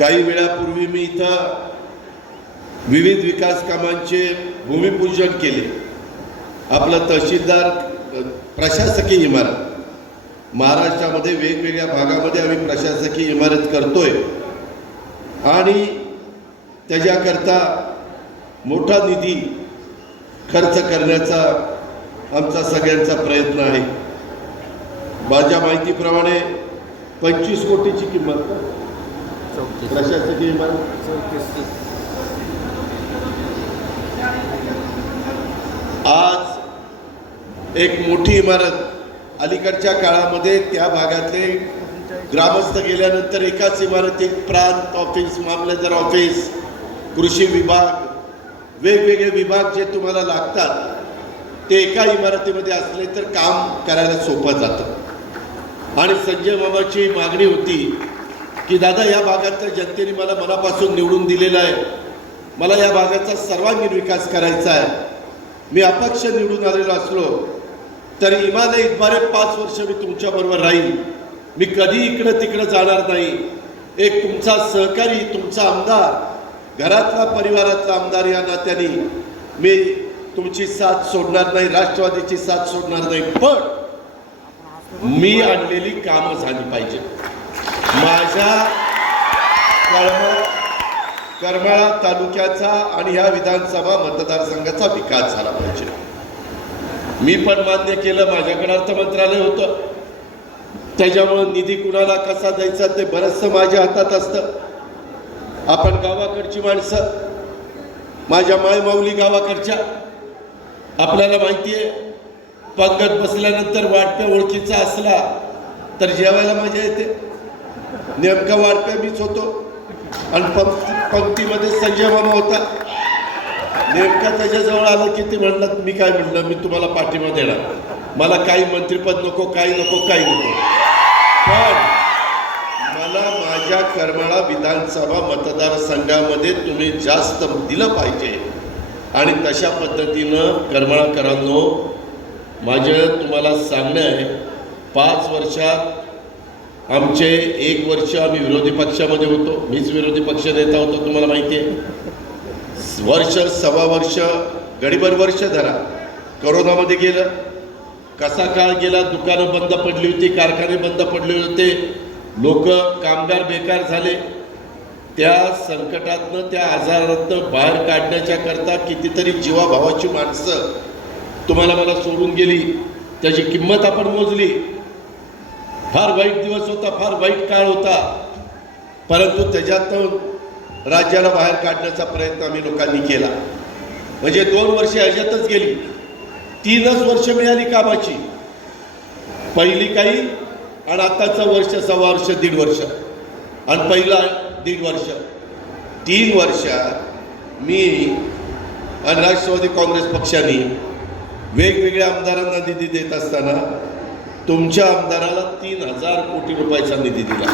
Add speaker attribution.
Speaker 1: काही वेळापूर्वी मी इथं विविध विकास कामांचे भूमिपूजन केले. आपलं तहसीलदार प्रशासकीय इमारत. महाराष्ट्रामध्ये वेगवेगळ्या भागामध्ये आम्ही प्रशासकीय इमारत करतोय. आणि त्याच्याकरता मोठा निधी खर्च करण्याचा आमचा सगळ्यांचा प्रयत्न आहे. माझ्या माहितीप्रमाणे पंचवीस कोटीची किंमत. का? प्रशासकीय इमारत? आज एक मोठी इमारत अलीकडच्या काळामध्ये त्या भागातले ग्रामस्थ गेल्यानंतर एकाच इमारतीत प्रांत ऑफिस मामलेदार ऑफिस कृषी विभाग वेगवेगळे विभाग जे तुम्हाला लागतात ते एका इमारतीमध्ये असले तर काम करायला सोपं जातं. आणि संजय मामाची मागणी होती की दादा या भागातल्या जनतेने मला मनापासून निवडून दिलेलं आहे. मला या भागाचा सर्वांगीण विकास करायचा आहे. मी अपक्ष निवडून आलेलो असलो तरी इमाने इतबारे पाच वर्ष मी तुमच्याबरोबर राहील मी कधी इकडं तिकडं जाणार नाही. एक तुमचा सहकारी तुमचा आमदार घरातला परिवारातला आमदार या नात्याने मी तुमची साथ सोडणार नाही राष्ट्रवादीची साथ सोडणार नाही. पण मी आणलेली कामं झाली पाहिजे माझ्या कळमळ करमाळा तालुक्याचा आणि ह्या विधानसभा मतदारसंघाचा विकास झाला पाहिजे. मी पण मान्य केलं माझ्याकडे अर्थ मंत्रालय होतं. त्याच्यामुळं निधी कुणाला कसा द्यायचा ते बरंचसं माझ्या हातात असतं. आपण गावाकडची माणसं माझ्या मायमाऊली गावाकडच्या आपल्याला माहिती आहे पंगत बसल्यानंतर वाटतं ओळखीचा असला तर जेवायला मजा येते. नेमका वाटप्या मीच होतो. आणि पंक्ती पंक्तीमध्ये संजय मामा होता. नेमका त्याच्याजवळ आलं की ते म्हणलं मी काय म्हणलं? मी तुम्हाला पाठिंबा देणार. मला काही मंत्रिपद नको काही नको काही नको. पण मला माझ्या करमाळा विधानसभा मतदारसंघामध्ये तुम्ही जास्त दिलं पाहिजे. आणि तशा पद्धतीनं करमाळाकरांनो माझं तुम्हाला सांगणं आहे पाच वर्षात आमचे एक वर्ष आम्ही विरोधी पक्षामध्ये होतो. मीच विरोधी पक्ष नेता होतो तुम्हाला माहिती आहे. वर्ष सव्वा वर्ष गडीभर वर्ष धरा. करोनामध्ये गेलं. कसा काळ गेला? दुकानं बंद पडली होती कारखाने बंद पडले होते. लोक कामगार बेकार झाले. त्या संकटातनं त्या आजारातनं बाहेर काढण्याच्या करता कितीतरी जीवाभावाची माणसं तुम्हाला मला सोडून गेली. त्याची किंमत आपण मोजली. फार वाईट दिवस होता फार वाईट काळ होता. परंतु त्याच्यातून राज्याला बाहेर काढण्याचा प्रयत्न आम्ही लोकांनी केला. म्हणजे दोन वर्षे ह्याच्यातच गेली. तीनच वर्ष मिळाली कामाची. पहिली काही आणि आताचं वर्ष सव्वा वर्ष दीड वर्ष. आणि पहिला दीड वर्ष. तीन वर्षात मी आणि राष्ट्रवादी काँग्रेस पक्षाने वेगवेगळ्या आमदारांना निधी देत असताना तुमच्या आमदाराला तीन हजार कोटी रुपयाचा निधी दिला.